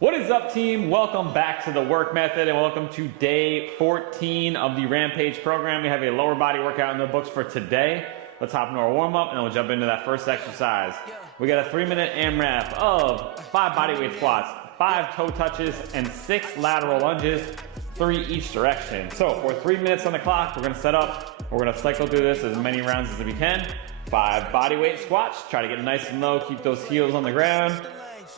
What is up, team? Welcome back to the work method and welcome to day 14 of the Rampage program. We have a lower body workout in the books for today. Let's hop into our warm-up and we'll jump into that first exercise. We got a 3-minute AMRAP of 5 bodyweight squats, 5 toe touches, and 6 lateral lunges, 3 each direction. So for 3 minutes on the clock, we're gonna set up, we're gonna cycle through this as many rounds as we can. 5 bodyweight squats, try to get nice and low, keep those heels on the ground.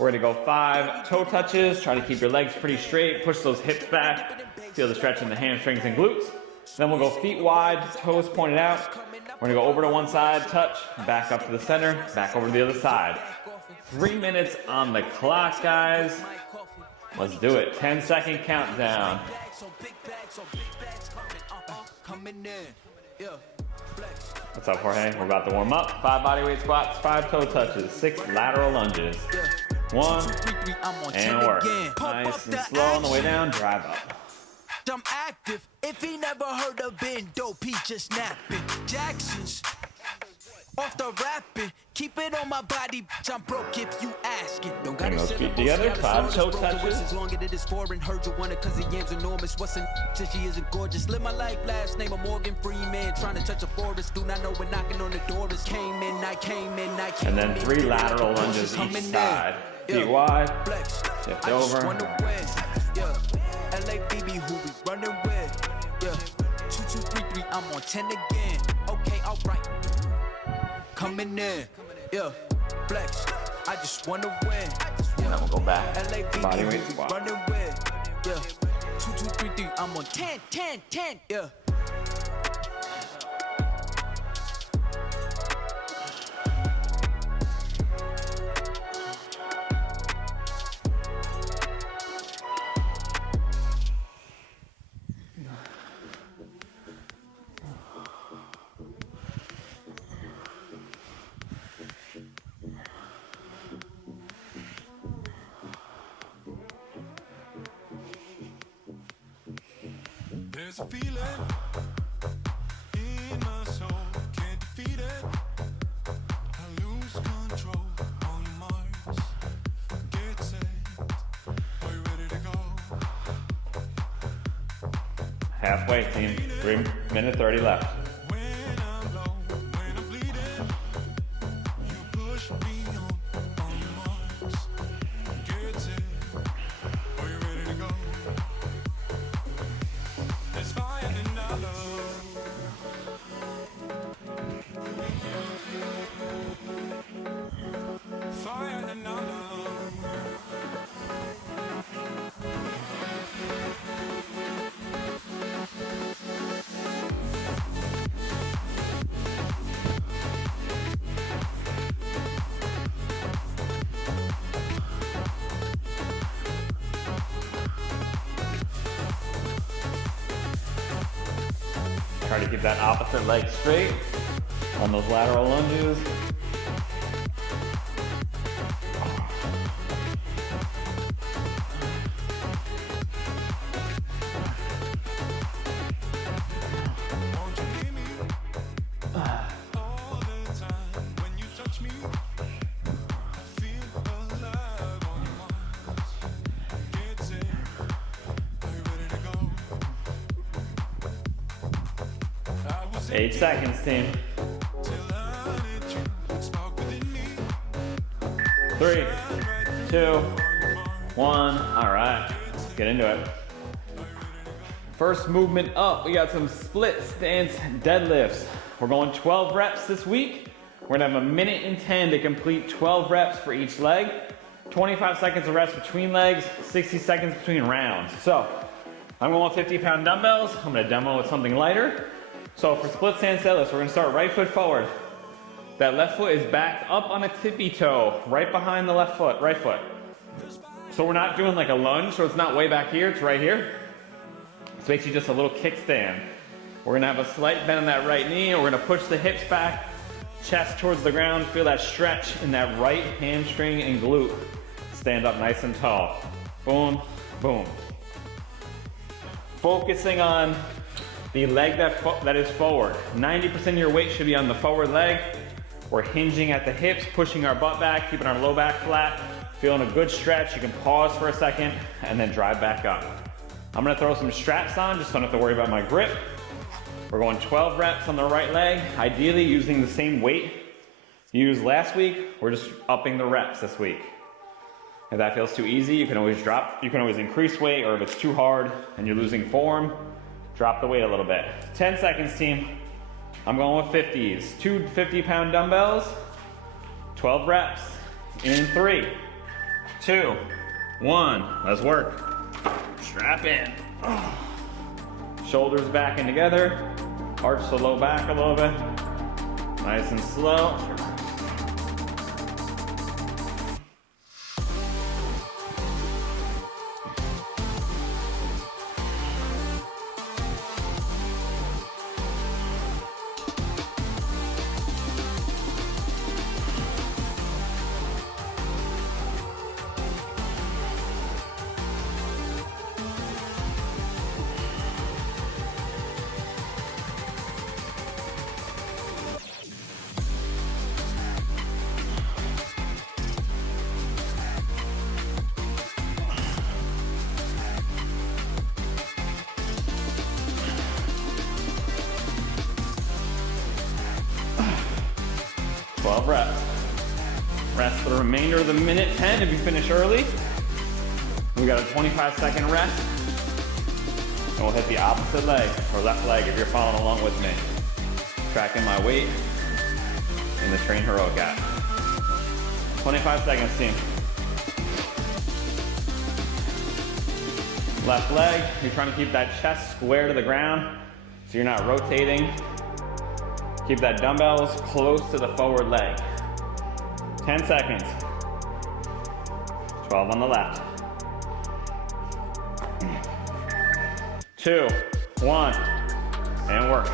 We're gonna go 5 toe touches, try to keep your legs pretty straight, push those hips back, feel the stretch in the hamstrings and glutes. Then we'll go feet wide, toes pointed out. We're gonna go over to one side, touch, back up to the center, back over to the other side. 3 minutes on the clock, guys. Let's do it, 10-second countdown. What's up, Jorge? We're about to warm up. 5 bodyweight squats, 5 toe touches, 6 lateral lunges. 1, and work. Nice and slow on the way down, drive up. I'm active. If he never heard of Ben Dope, he just napping. Jackson's off the rapping. Keep it on my body, I'm broke if you ask it. Don't Bring those feet together, 5 toe touches. As long as it is foreign, heard you want it cause the yam's enormous. What's in till she isn't gorgeous? Live my life, last name of Morgan Freeman. Trying to touch a forest, do not know when knocking on the door is. Came in, I came in, I came in. And then 3 lateral lunges each side. Feet wide, shift over. LABB, who we running with? 2, 2, 3, 3, I'm on 10 again. Okay, alright. Coming in, flex. I just wanna win. And then we'll go back. LABB, Bodyweight squat. running with? 2, 2, 3, 3, I'm on 10, 10, 10. There's a feeling in my soul, can't defeat it. I lose control on Mars. Get set, are you ready to go? Halfway, team. 3 minutes 30 left. When I'm low, when I'm bleeding, you push me on Mars. Get set, are you ready to go? There's fire in our love. Fire in our love. Try to keep that opposite leg straight on those lateral lunges. Won't you hear me? All the time when you touch me, I feel alive on Mars. Get set, are you ready to go? I was 8 seconds, team. till I let you spark within me. 3, 2, 1. All right, let's get into it. First movement up, we got some split stance deadlifts. We're going 12 reps this week. We're gonna have 1 minute and 10 to complete 12 reps for each leg. 25 seconds of rest between legs, 60 seconds between rounds. So I'm going with 50-pound dumbbells. I'm gonna demo with something lighter. So for split stance deadlifts, we're gonna start right foot forward. That left foot is backed up on a tippy toe, right behind the left foot, right foot. So we're not doing like a lunge, so it's not way back here, it's right here. It's basically just a little kickstand. We're gonna have a slight bend in that right knee, and we're gonna push the hips back, chest towards the ground, feel that stretch in that right hamstring and glute. Stand up nice and tall. Boom, boom. Focusing on the leg that is forward. 90% of your weight should be on the forward leg. We're hinging at the hips, pushing our butt back, keeping our low back flat, feeling a good stretch. You can pause for a second and then drive back up. I'm gonna throw some straps on just so I don't have to worry about my grip. We're going 12 reps on the right leg, ideally using the same weight you used last week. We're just upping the reps this week. If that feels too easy, you can always drop, you can always increase weight, or if it's too hard and you're losing form, drop the weight a little bit. 10 seconds, team. I'm going with 50s. 2 50-pound dumbbells, 12 reps in 3, 2, 1. Let's work. Strap in. Shoulders back and together. Arch the low back a little bit. Nice and slow. 12 reps. Rest for the remainder of the minute 10 if you finish early. We got a 25-second rest. And we'll hit the opposite leg, or left leg if you're following along with me. Tracking my weight in the Train Heroic app. 25 seconds, team. Left leg, you're trying to keep that chest square to the ground so you're not rotating. Keep that dumbbells close to the forward leg. 10 seconds. 12 on the left. 2, 1, and work.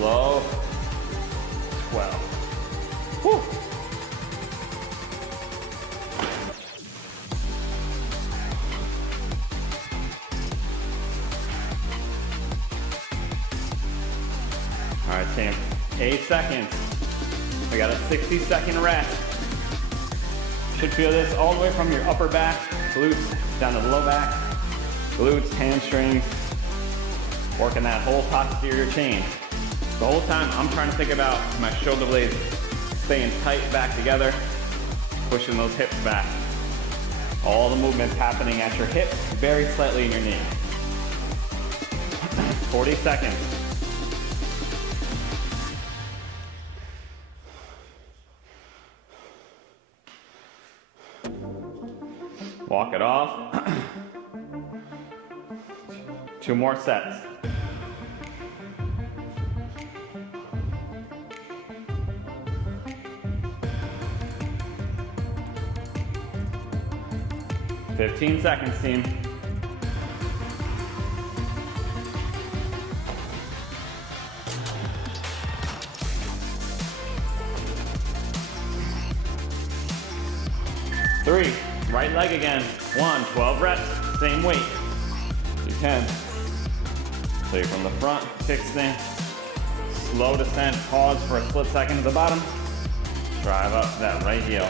Low, 12. Whew. All right, team, 8 seconds. We got a 60-second rest. Should feel this all the way from your upper back, glutes, down to the low back, glutes, hamstrings, working that whole posterior chain. The whole time I'm trying to think about my shoulder blades staying tight back together, pushing those hips back. All the movements happening at your hips, very slightly in your knee. 40 seconds. Walk it off. 2 more sets. Fifteen seconds, team. Three, right leg again. 1, 12 reps, same weight. You can. So you're from the front, kickstand, slow descent, pause for a split second at the bottom. Drive up that right heel.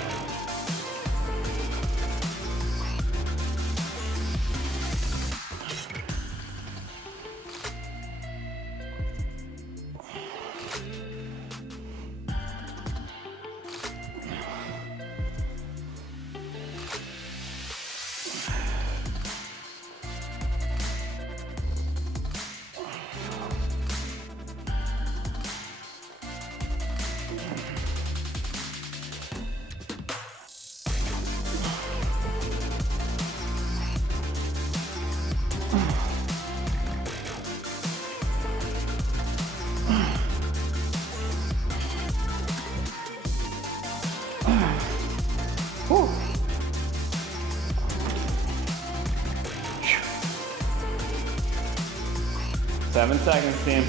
7 seconds, team.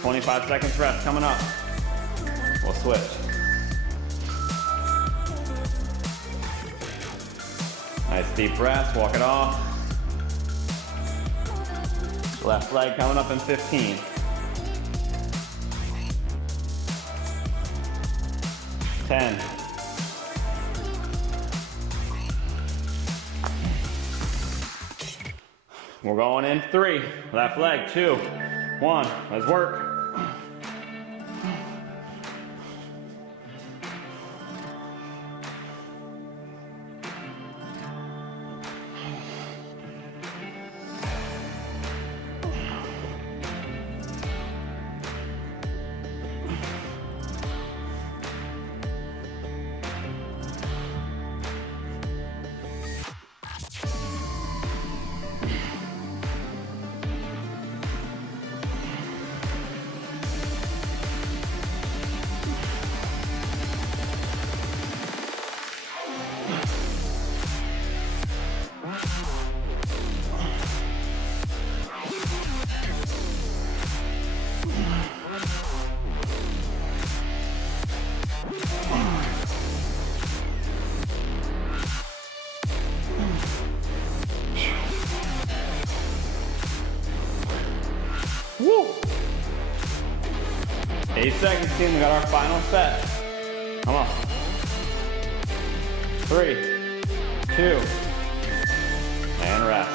25 seconds rest coming up. We'll switch. Nice deep breath, walk it off. Left leg coming up in 15. 10. We're going in 3. Left leg, 2, 1. Let's work. Woo! 8 seconds, team. We got our final set. Come on. 3, 2, and rest.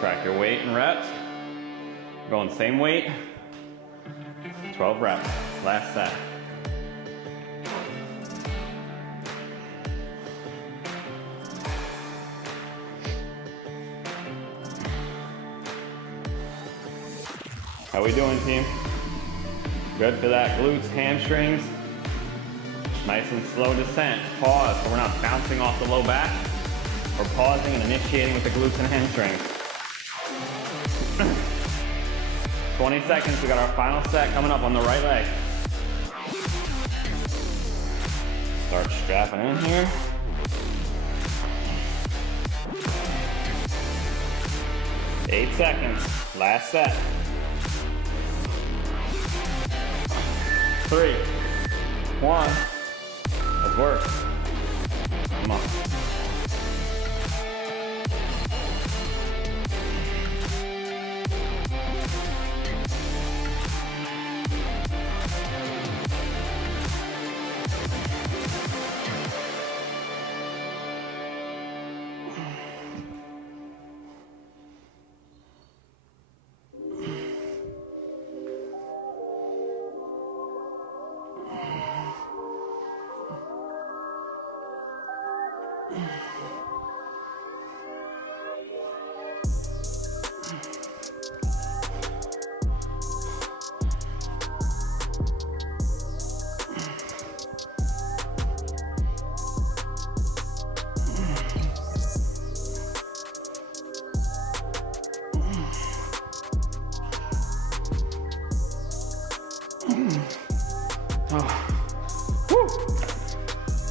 Track your weight and reps. Going same weight. 12 reps. Last set. How we doing, team? Good for that glutes, hamstrings. Nice and slow descent. Pause, so we're not bouncing off the low back. We're pausing and initiating with the glutes and hamstrings. 20 seconds, we got our final set coming up on the right leg. Start strapping in here. Eight seconds, last set. 3, 1, let's work. Come on.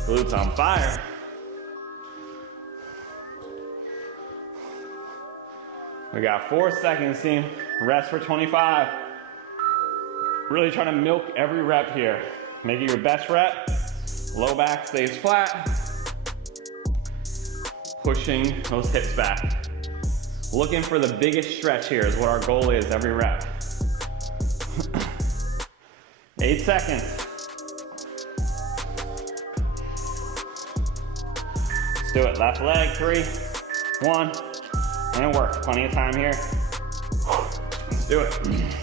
Glutes on fire. We got 4 seconds, team. Rest for 25. Really trying to milk every rep here. Make it your best rep. Low back stays flat. Pushing those hips back. Looking for the biggest stretch here is what our goal is every rep. 8 seconds. Let's do it. Left leg, 3, 1, and work. Plenty of time here. Let's do it.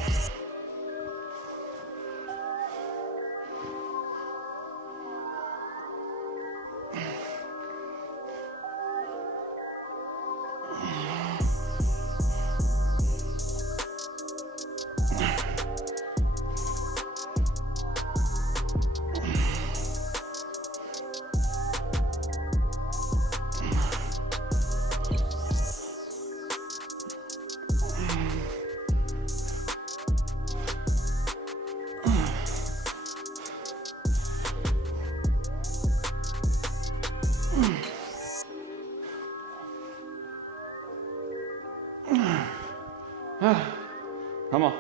Come on.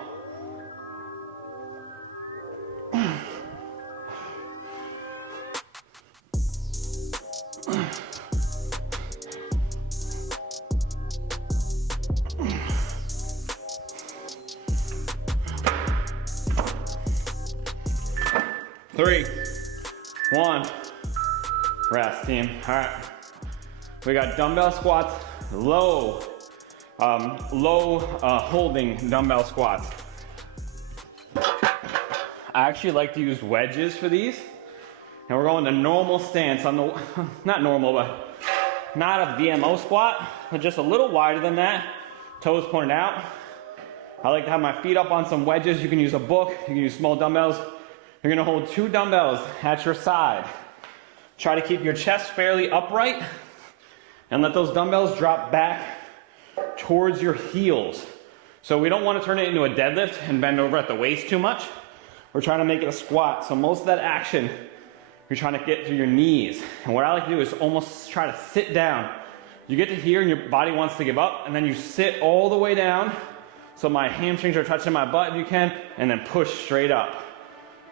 Three, one, rest team. All right, we got dumbbell squats, low holding dumbbell squats. I actually like to use wedges for these. And we're going to normal stance on the, not normal, but not a VMO squat, but just a little wider than that, toes pointed out. I like to have my feet up on some wedges. You can use a book, you can use small dumbbells. You're gonna hold 2 dumbbells at your side. Try to keep your chest fairly upright and let those dumbbells drop back towards your heels. So we don't want to turn it into a deadlift and bend over at the waist too much. We're trying to make it a squat. So most of that action, you're trying to get through your knees. And what I like to do is almost try to sit down. You get to here and your body wants to give up, and then you sit all the way down so my hamstrings are touching my butt if you can, and then push straight up.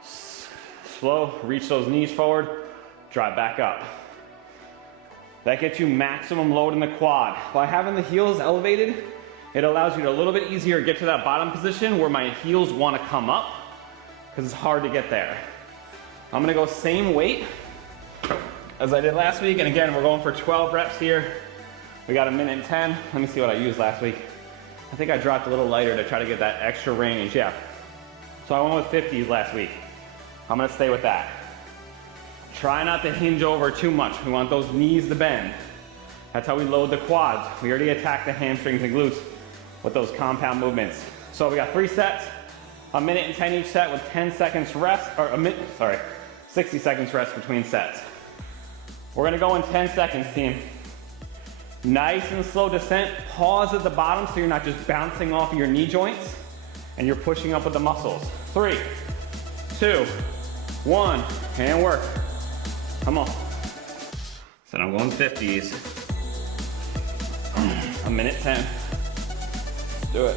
Slow, reach those knees forward, drive back up. That gets you maximum load in the quad. By having the heels elevated, it allows you to a little bit easier get to that bottom position where my heels want to come up, because it's hard to get there. I'm gonna go same weight as I did last week, and again, we're going for 12 reps here. We got 1:10. Let me see what I used last week. I think I dropped a little lighter to try to get that extra range, yeah. So I went with 50s last week. I'm gonna stay with that. Try not to hinge over too much. We want those knees to bend. That's how we load the quads. We already attacked the hamstrings and glutes with those compound movements. So we got 3 sets, 1:10 each set with 10 seconds rest, or 60 seconds rest between sets. We're gonna go in 10 seconds, team. Nice and slow descent. Pause at the bottom so you're not just bouncing off of your knee joints and you're pushing up with the muscles. 3, 2, 1, and work. Come on. So I'm going 50s. 1:10. Let's do it.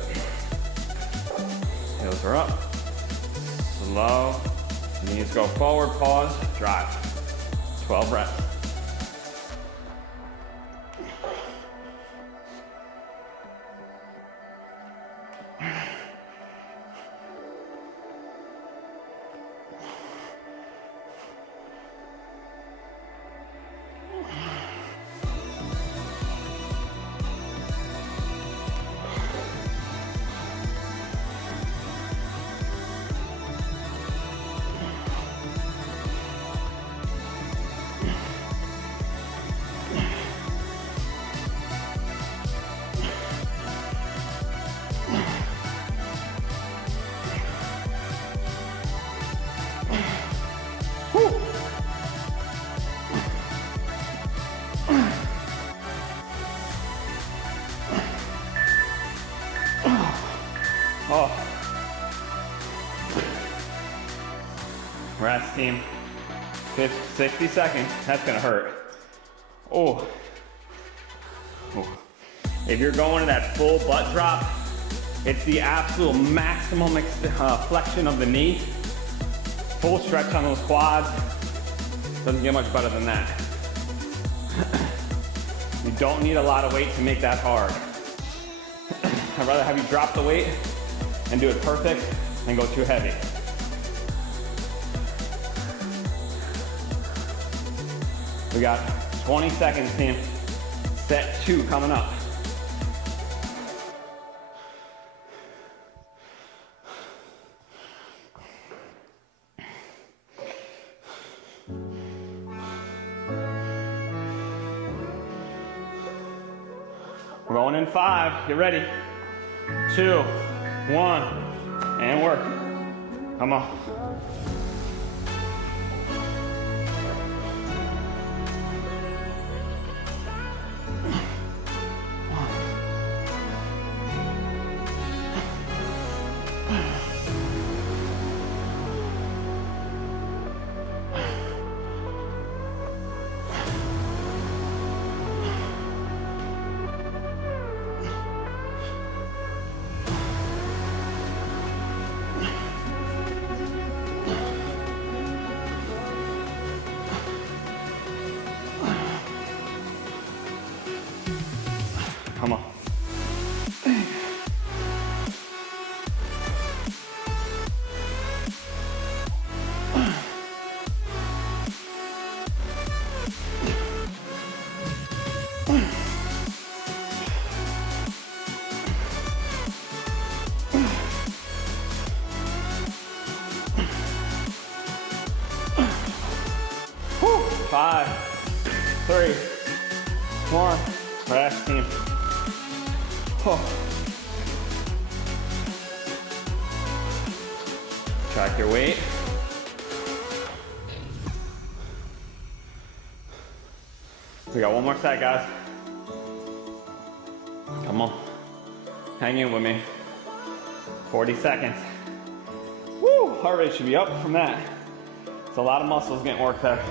Heels are up. Slow. Knees go forward, pause, drive. 12 reps. Oh. Rest team. 60 seconds. That's gonna hurt. Oh. Oh. If you're going to that full butt drop, it's the absolute maximum flexion of the knee. Full stretch on those quads. Doesn't get much better than that. You don't need a lot of weight to make that hard. I'd rather have you drop the weight and do it perfect than go too heavy. We got 20 seconds, team. Set 2 coming up. We're going in 5. Get ready. 2, 1, and work. Come on. 5, 3, 1. Rest, team. Oh. Track your weight. We got one more set, guys. Come on. Hang in with me. 40 seconds. Woo! Heart rate should be up from that. It's a lot of muscles getting worked there.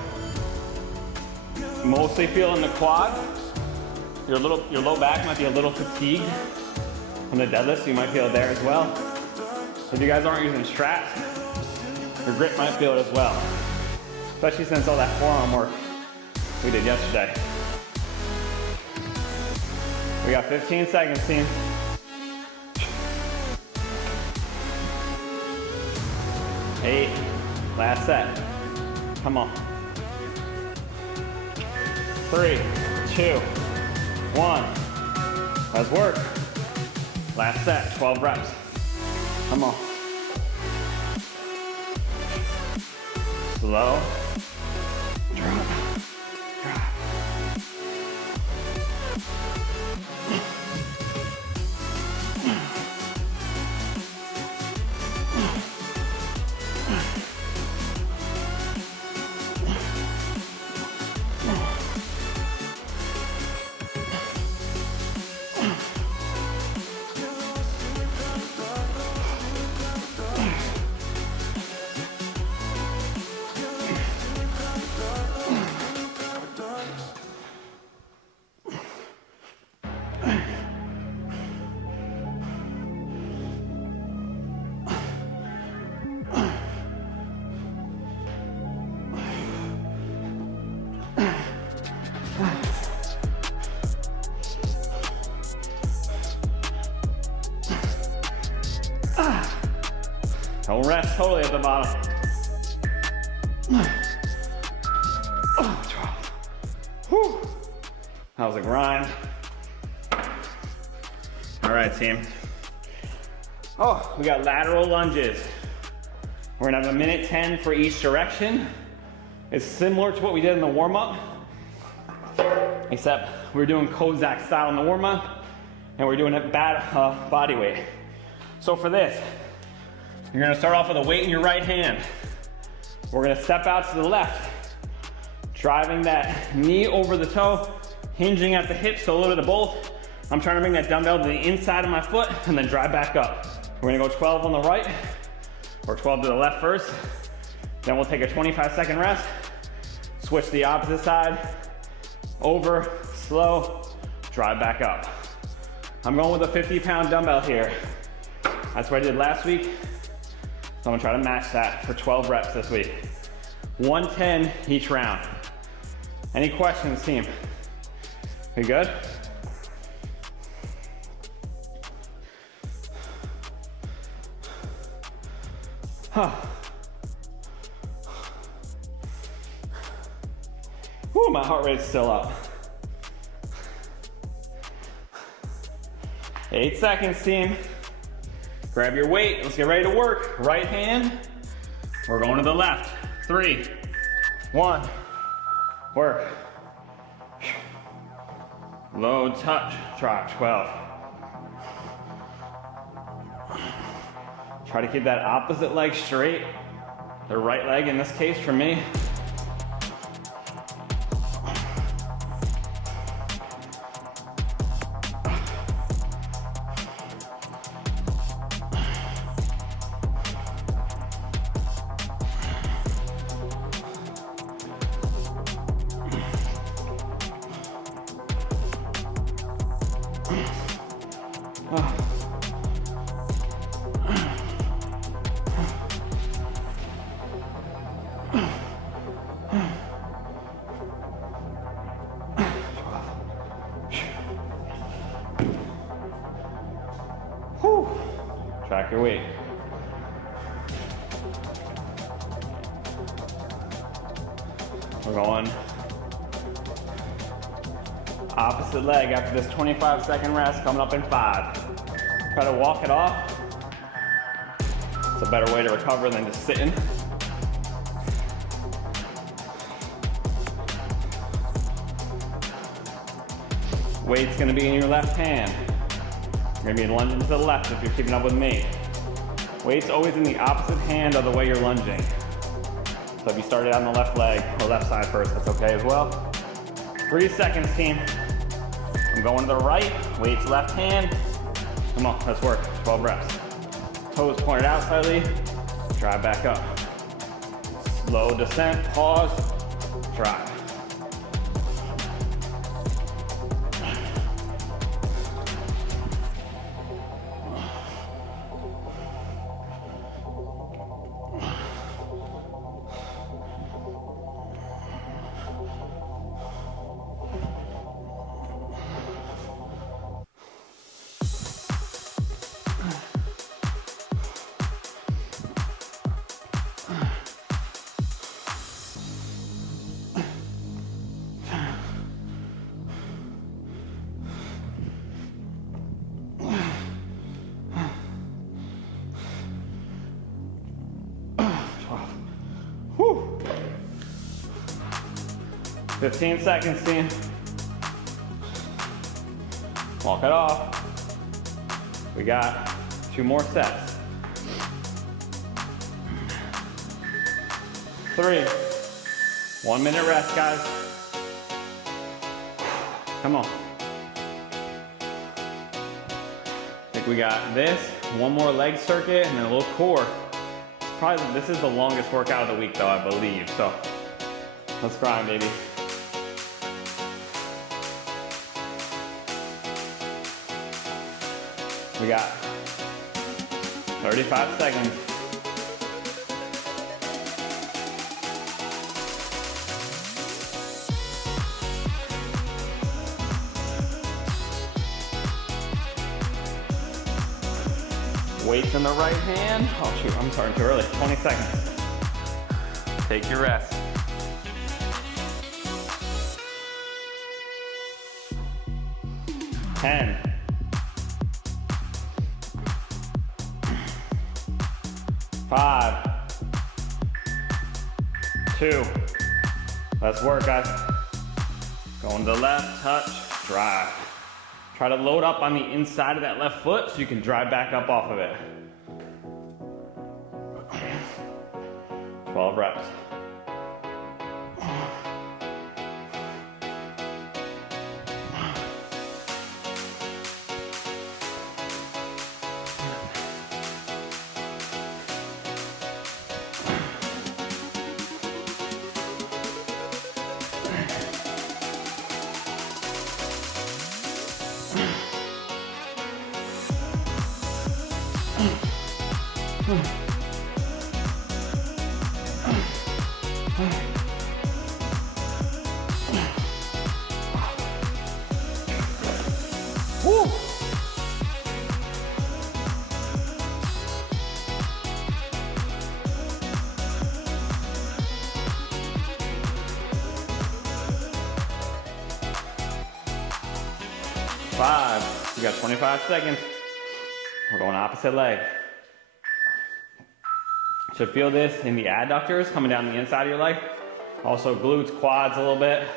Mostly feeling the quad. Your low back might be a little fatigued from the deadlift, so you might feel it there as well. If you guys aren't using straps, your grip might feel it as well. Especially since all that forearm work we did yesterday. We got 15 seconds, team. 8, last set. Come on. 3, 2, 1. Let's work. Last set, 12 reps. Come on. Slow. Drop. Drop. Don't rest totally at the bottom. Oh, 12. Whew. That was a grind. All right, team. Oh, we got lateral lunges. We're gonna have 1:10 for each direction. It's similar to what we did in the warm-up, except we're doing Kozak style in the warm-up, and we're doing it body weight. So for this, you're gonna start off with a weight in your right hand. We're gonna step out to the left, driving that knee over the toe, hinging at the hips, so a little bit of both. I'm trying to bring that dumbbell to the inside of my foot and then drive back up. We're gonna go 12 on the right, or 12 to the left first. Then we'll take a 25-second rest, switch to the opposite side, over, slow, drive back up. I'm going with a 50-pound dumbbell here. That's what I did last week. So I'm gonna try to match that for 12 reps this week. 110 each round. Any questions, team? We good? Huh. Whew, my heart rate's still up. 8 seconds, team. Grab your weight, let's get ready to work. Right hand, we're going to the left. 3, 1, work. Low touch, drop, 12. Try to keep that opposite leg straight. The right leg in this case for me. Track your weight. We're going opposite leg after this 25-second rest, coming up in 5. Try to walk it off. It's a better way to recover than just sitting. Weight's gonna be in your left hand. You're gonna be lunging to the left if you're keeping up with me. Weight's always in the opposite hand of the way you're lunging. So if you started on the left leg or left side first, that's okay as well. 3 seconds, team. I'm going to the right, weight's left hand. Come on, let's work, 12 reps. Toes pointed out slightly, drive back up. Slow descent, pause, drive. Whew. 15 seconds, team. Walk it off. We got 2 more sets. 3. 1 minute rest, guys. Come on. I think we got this, 1 more leg circuit, and then a little core. Probably, this is the longest workout of the week though, I believe. So let's grind, baby. We got 35 seconds. Weights in the right hand. Oh shoot, I'm starting too early. 20 seconds. Take your rest. Ten. 5. 2. Let's work, guys. Going to the left, touch, drive. Try to load up on the inside of that left foot so you can drive back up off of it. 12 reps. Woo! Five. You got 25 seconds. We're going opposite leg. Should feel this in the adductors coming down the inside of your leg. Also glutes, quads a little bit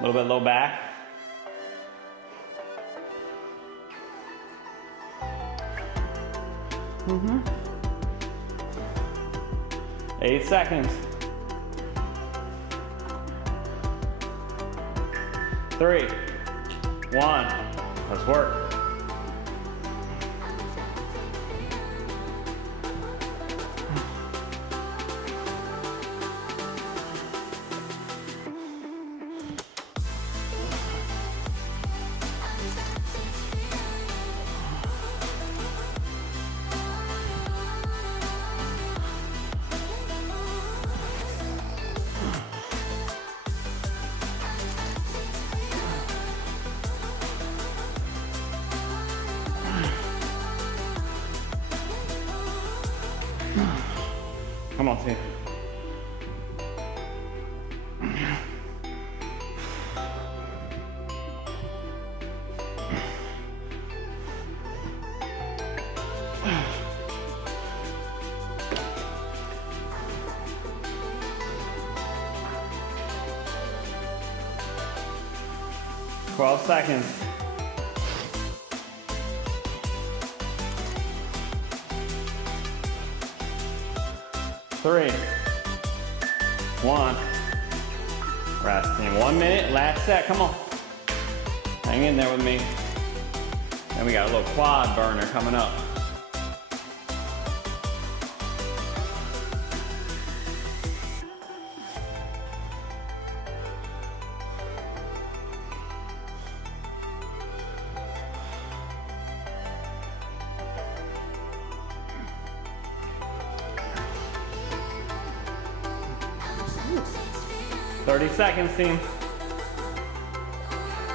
low back. Mm-hmm. 8 seconds. 3, 1, let's work. Come on, team. 12 seconds. 3, 1. Resting. 1 minute, last set, come on. Hang in there with me. And we got a little quad burner coming up. Woo. 30 seconds, team.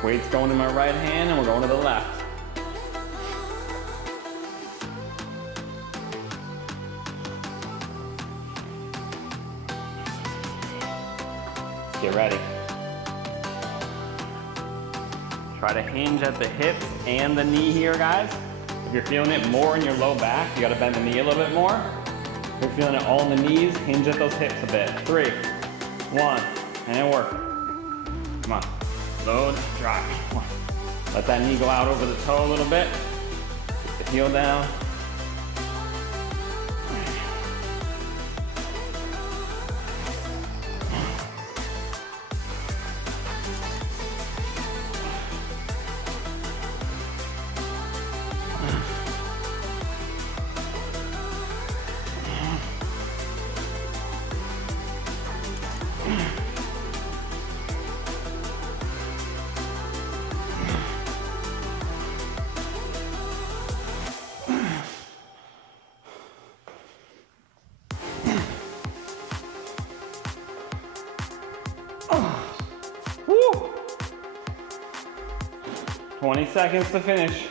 Weight's going to my right hand and we're going to the left. Get ready. Try to hinge at the hips and the knee here, guys. If you're feeling it more in your low back, you gotta bend the knee a little bit more. If you're feeling it all in the knees, hinge at those hips a bit. 3, 1, and work. Come on. Load, drop. Come on. Let that knee go out over the toe a little bit. Keep the heel down. Woo. 20 seconds to finish.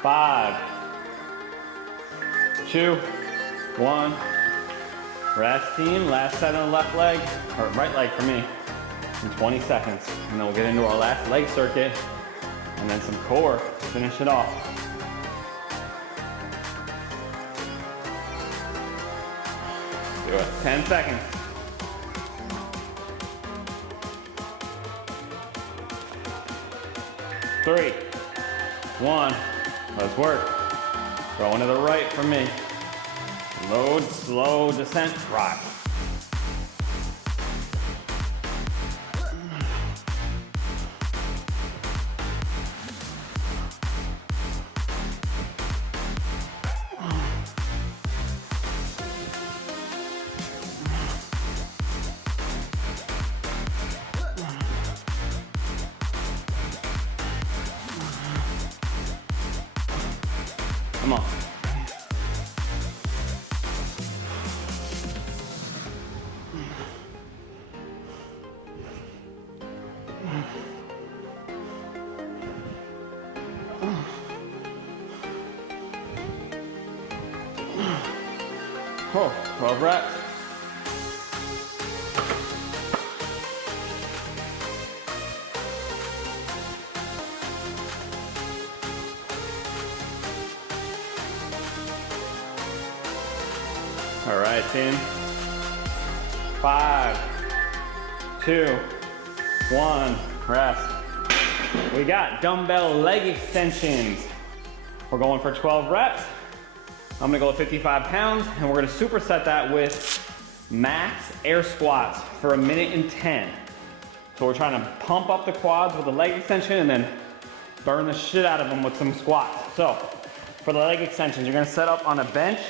Five, 2, 1. Rest, team. Last set on the left leg, or right leg for me. In 20 seconds. And then we'll get into our last leg circuit and then some core to finish it off. Do it. 10 seconds. 3, 1. Let's work. Going to the right for me. Load, slow descent, drop. Come on. Oh, 12 reps. All right, team. 5, 2, 1, rest. We got dumbbell leg extensions. We're going for 12 reps. I'm gonna go with 55 pounds and we're gonna superset that with max air squats for 1 minute and 10. So we're trying to pump up the quads with the leg extension and then burn the shit out of them with some squats. So for the leg extensions, you're gonna set up on a bench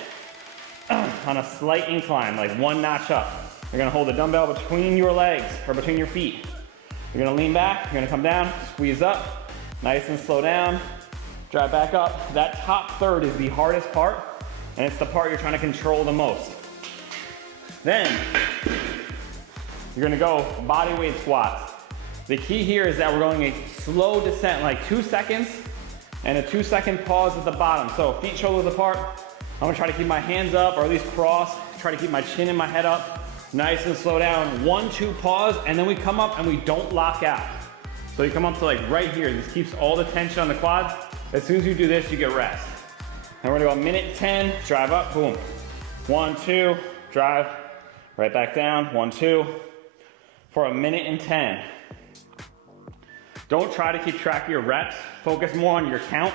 on a slight incline, like 1 notch up. You're gonna hold the dumbbell between your legs or between your feet. You're gonna lean back, you're gonna come down, squeeze up, nice and slow down, drive back up. That top third is the hardest part, and it's the part you're trying to control the most. Then, you're gonna go body weight squats. The key here is that we're going a slow descent, like 2 seconds, and a 2-second pause at the bottom. So feet shoulders apart. I'm gonna try to keep my hands up, or at least cross, try to keep my chin and my head up. Nice and slow down. 1, 2, pause, and then we come up and we don't lock out. So you come up to like right here. This keeps all the tension on the quads. As soon as you do this, you get rest. And we're gonna go a minute 10, drive up, boom. 1, 2, drive, right back down, 1, 2, for a minute and 10. Don't try to keep track of your reps. Focus more on your count.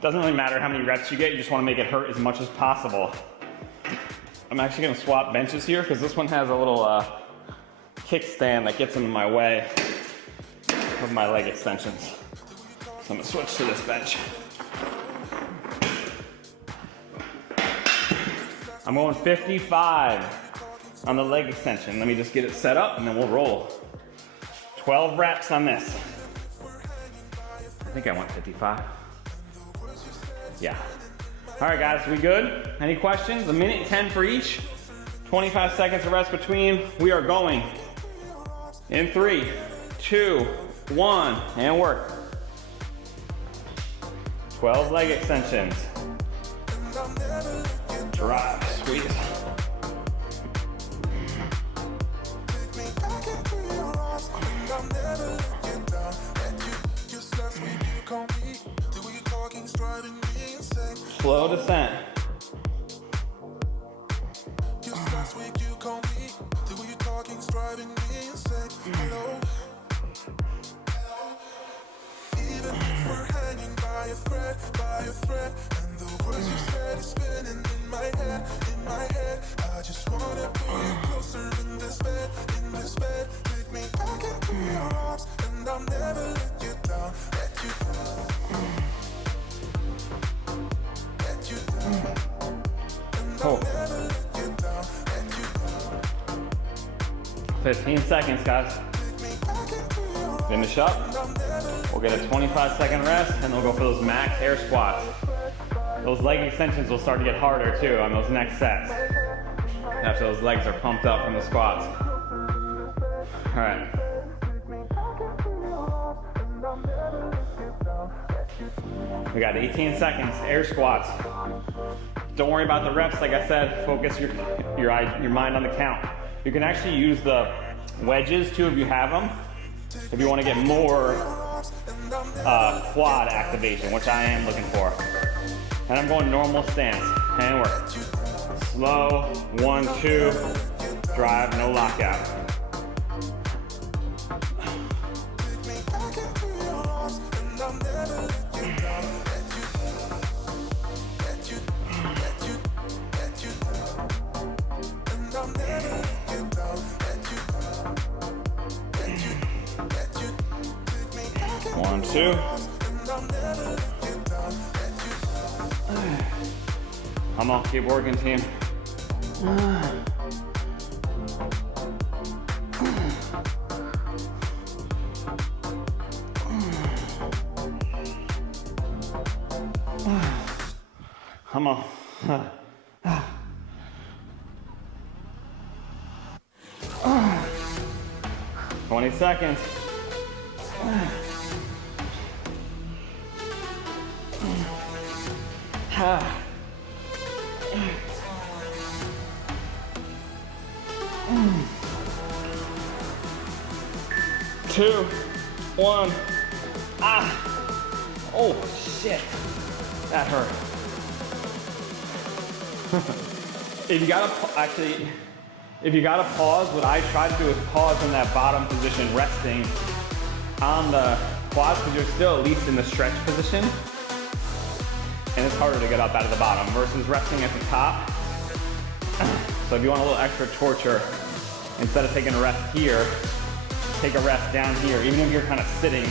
Doesn't really matter how many reps you get, you just wanna make it hurt as much as possible. I'm actually gonna swap benches here because this one has a little kickstand that gets in my way of my leg extensions. So I'm gonna switch to this bench. I'm going 55 on the leg extension. Let me just get it set up and then we'll roll. 12 reps on this. I think I went 55. Yeah. All right, guys, we good? Any questions? A minute 10 for each. 25 seconds of rest between. We are going in 3, 2, 1, and work. 12 leg extensions. Drive, squeeze. Slow descent. I just wanna pull you closer in this bed, take me back into your arms, and I'll never let you down, let you down, let you down, and I'll never let you down, let you down. 15 seconds, guys. Finish up. We'll get a 25-second rest, and we'll go for those max air squats. Those leg extensions will start to get harder too on those next sets, after those legs are pumped up from the squats. All right. We got 18 seconds, air squats. Don't worry about the reps, like I said, focus your mind on the count. You can actually use the wedges too if you have them, if you want to get more quad activation, which I am looking for. And I'm going normal stance, and work. Slow, 1, 2, drive, no lockout. One, two. Come on, keep working, team. Come on. 20 seconds. Two, 1. Oh shit, that hurt. If you gotta pause, what I try to do is pause in that bottom position, resting on the quads, because you're still at least in the stretch position, and it's harder to get up out of the bottom versus resting at the top. So if you want a little extra torture, instead of taking a rest here, take a rest down here, even if you're kind of sitting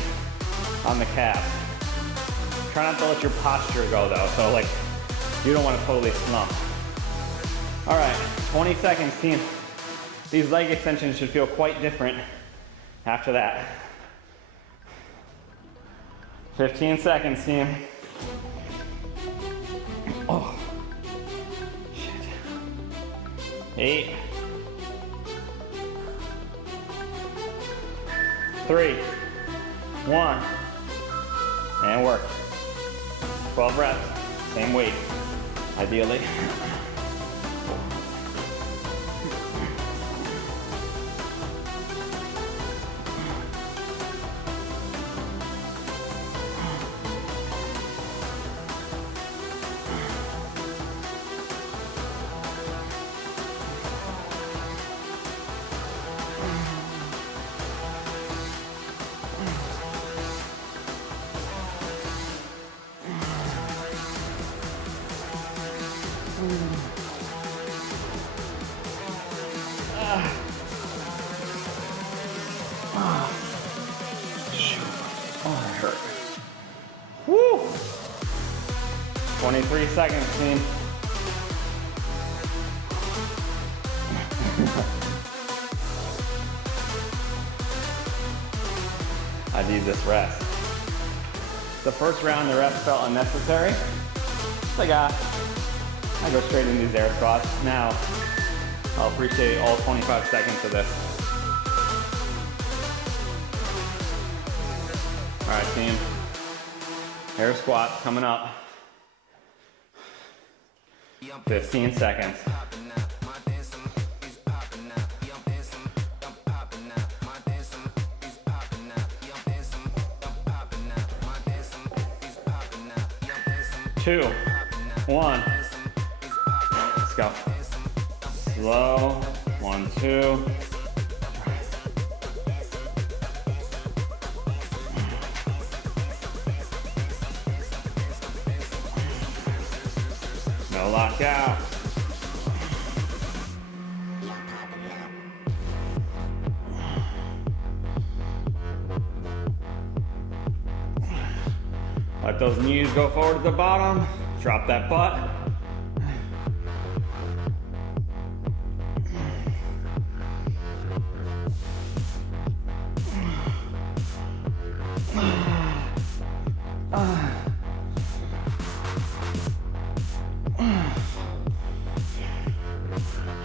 on the calf. Try not to let your posture go though, so like you don't want to totally slump. All right, 20 seconds, team. These leg extensions should feel quite different after that. 15 seconds, team. Oh, shit. 8, 3, 1, and work. 12 reps, same weight, ideally. 23 seconds, team. I need this rest. The first round, the rest felt unnecessary. Like, I go straight into these air squats. Now, I'll appreciate all 25 seconds of this. All right, team. Air squats coming up. 15 seconds. Two, one. Let's go. Slow. 1, 2. No lockout. Let those knees go forward at the bottom. Drop that butt.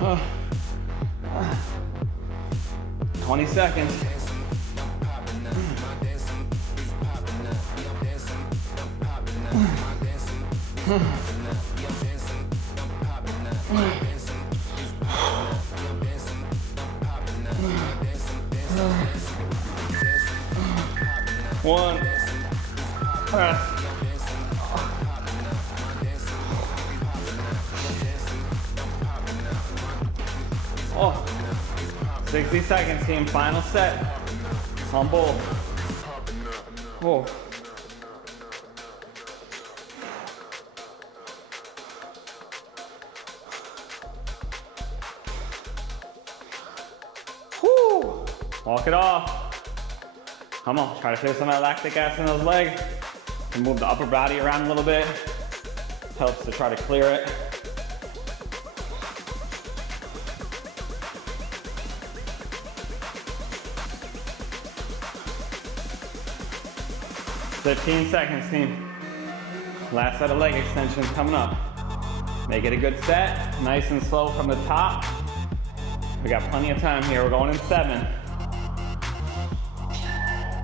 Uh. 20 seconds. One. Oh, 60 seconds, team. Final set. On both. Oh. Whew. Walk it off. Come on, try to save some of that lactic acid in those legs. And move the upper body around a little bit. Helps to try to clear it. "15 seconds, team. Last set of leg extensions coming up. Make it a good set, nice and slow from the top. We got plenty of time here. We're going in 7,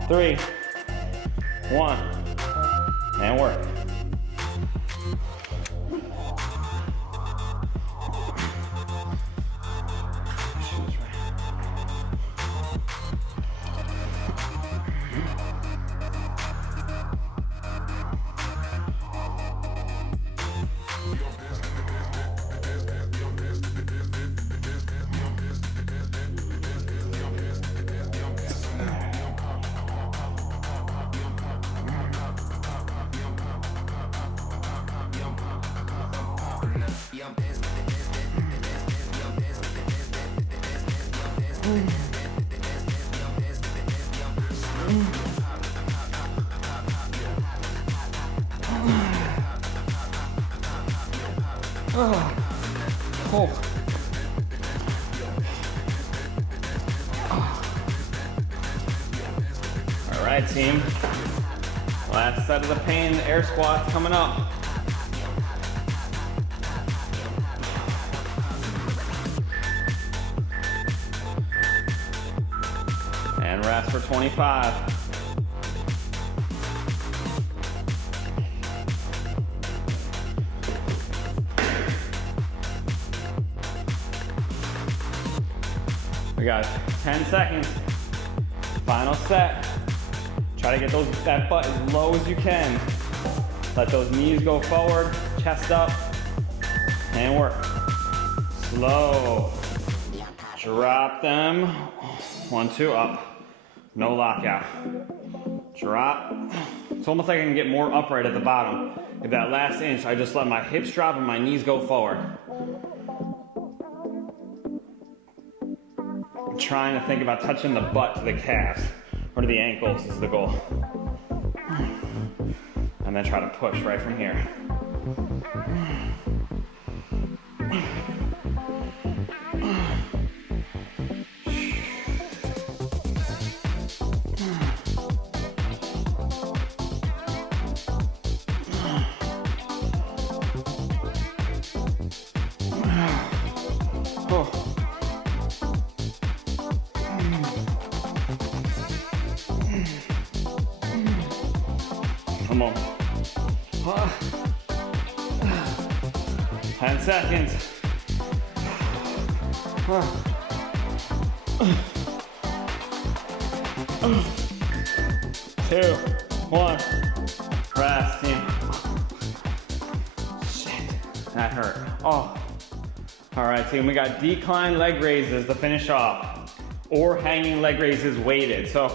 3, 1, and work. Oh. All right, team. Last set of the pain, air squats coming up. And rest for 25. We got 10 seconds. Final set. Try to get that butt as low as you can. Let those knees go forward, chest up, and work. Slow. Drop them. 1, 2, up. No lockout. Drop. It's almost like I can get more upright at the bottom. If that last inch, I just let my hips drop and my knees go forward. I'm trying to think about touching the butt to the calves or to the ankles is the goal. And then try to push right from here. Come on. 10 seconds. 2, 1. Rest, team. Shit, that hurt. Oh. All right, team, we got decline leg raises to finish off, or hanging leg raises weighted. So,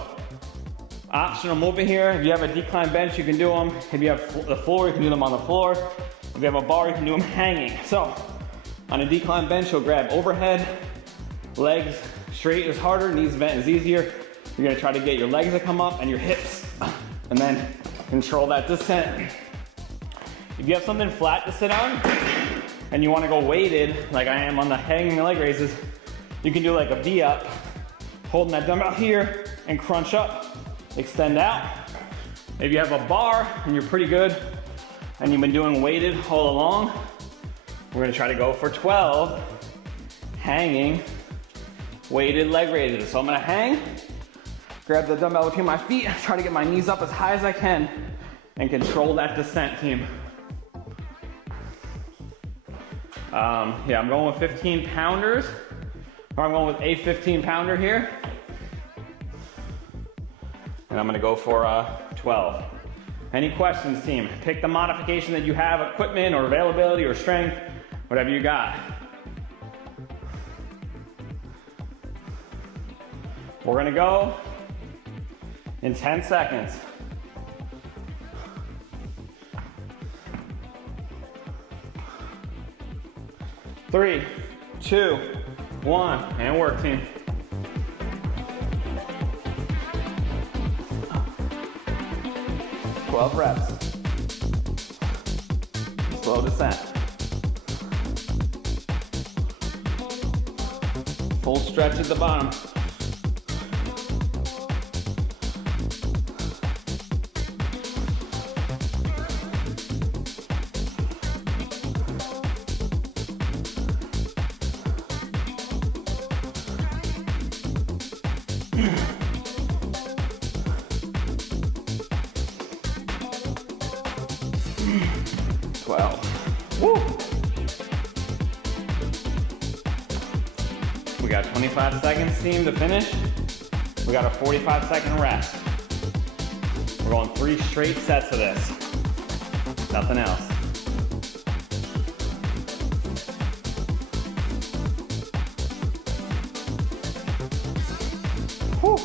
optional movement here. If you have a decline bench, you can do them. If you have the floor, you can do them on the floor. If you have a bar, you can do them hanging. So, on a decline bench, you'll grab overhead, legs straight is harder, knees bent is easier. You're gonna try to get your legs to come up and your hips, and then control that descent. If you have something flat to sit on, and you wanna go weighted, like I am on the hanging leg raises, you can do like a V up, holding that dumbbell here, and crunch up, extend out. If you have a bar, and you're pretty good, and you've been doing weighted all along, we're gonna try to go for 12 hanging weighted leg raises. So I'm gonna hang, grab the dumbbell between my feet, try to get my knees up as high as I can, and control that descent, team. Yeah, I'm going with 15 pounders, or I'm going with a 15 pounder here. And I'm gonna go for 12. Any questions, team? Pick the modification that you have, equipment or availability or strength, whatever you got. We're gonna go in 10 seconds. 3, 2, 1, and work, team. Twelve reps. Slow descent. Full stretch at the bottom. Woo! We got 25 seconds, team, to finish. We got a 45-second rest. We're going 3 straight sets of this. Nothing else. Woo!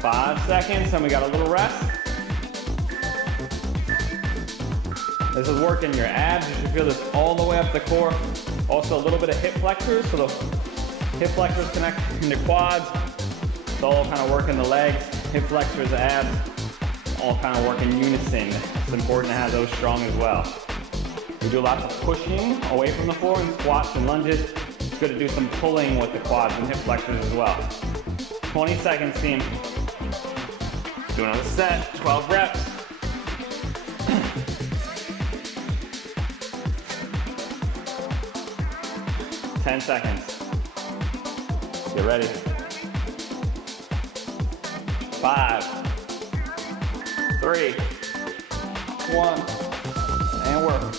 5 seconds, and we got a little rest. This is working your abs. You should feel this all the way up the core. Also a little bit of hip flexors, so the hip flexors connect into quads. It's all kind of working the legs, hip flexors, abs, all kind of work in unison. It's important to have those strong as well. We do lots of pushing away from the floor in squats and lunges. It's good to do some pulling with the quads and hip flexors as well. 20 seconds, team. Do another set, 12 reps. 10 seconds. Get ready. 5, 3, 1, and work.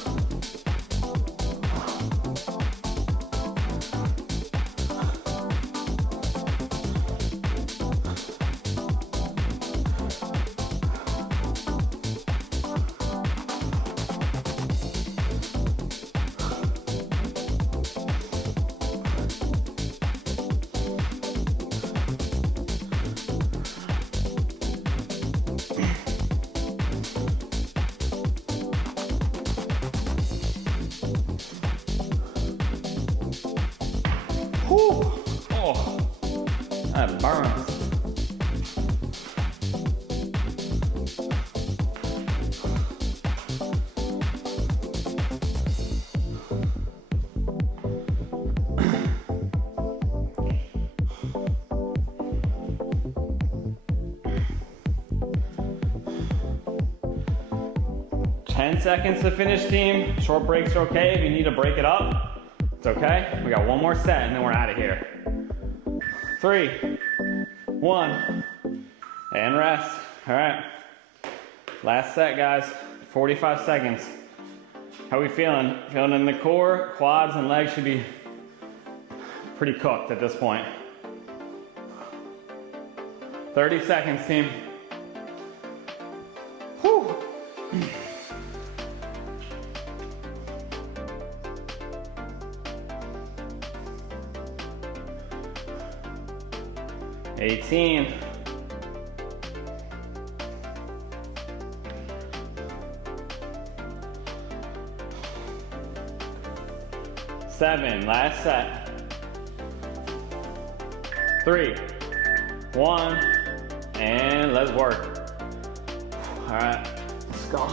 Whew. Oh, that burns. Ten seconds to finish, team. Short breaks are okay. If you need to break it up, it's okay. We got one more set and then we're out of here. 3, 1, and rest. All right. Last set, guys. 45 seconds. How we feeling? Feeling in the core, quads, and legs should be pretty cooked at this point. 30 seconds, team. Whew. $18. 7, last set. 3, 1, and let's work. All right, let's go.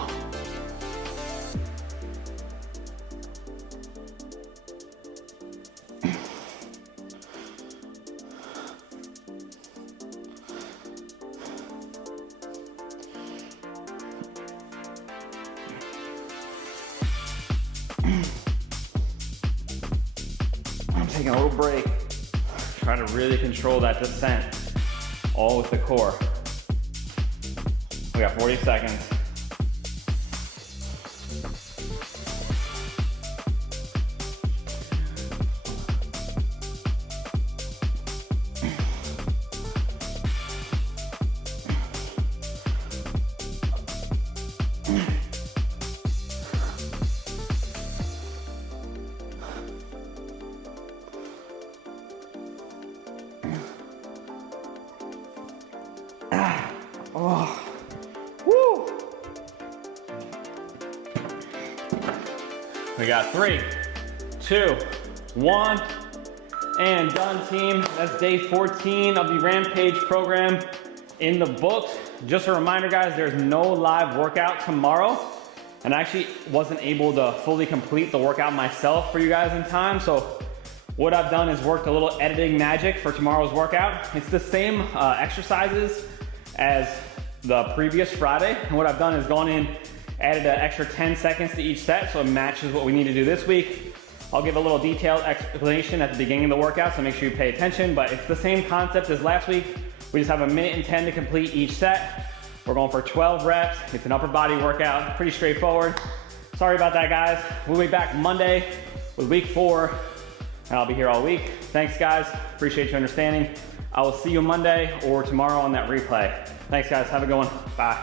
I'm taking a little break. Trying to really control that descent, all with the core. We got 40 seconds. Oh, woo! We got 3, 2, 1, and done, team. That's day 14 of the Rampage program in the books. Just a reminder, guys, there's no live workout tomorrow, and I actually wasn't able to fully complete the workout myself for you guys in time, so what I've done is worked a little editing magic for tomorrow's workout. It's the same exercises as the previous Friday. And what I've done is gone in, added an extra 10 seconds to each set so it matches what we need to do this week. I'll give a little detailed explanation at the beginning of the workout, so make sure you pay attention, but it's the same concept as last week. We just have 1 minute and 10 to complete each set. We're going for 12 reps. It's an upper body workout, pretty straightforward. Sorry about that, guys. We'll be back Monday with week 4, and I'll be here all week. Thanks, guys. Appreciate your understanding. I will see you Monday or tomorrow on that replay. Thanks, guys. Have a good one. Bye.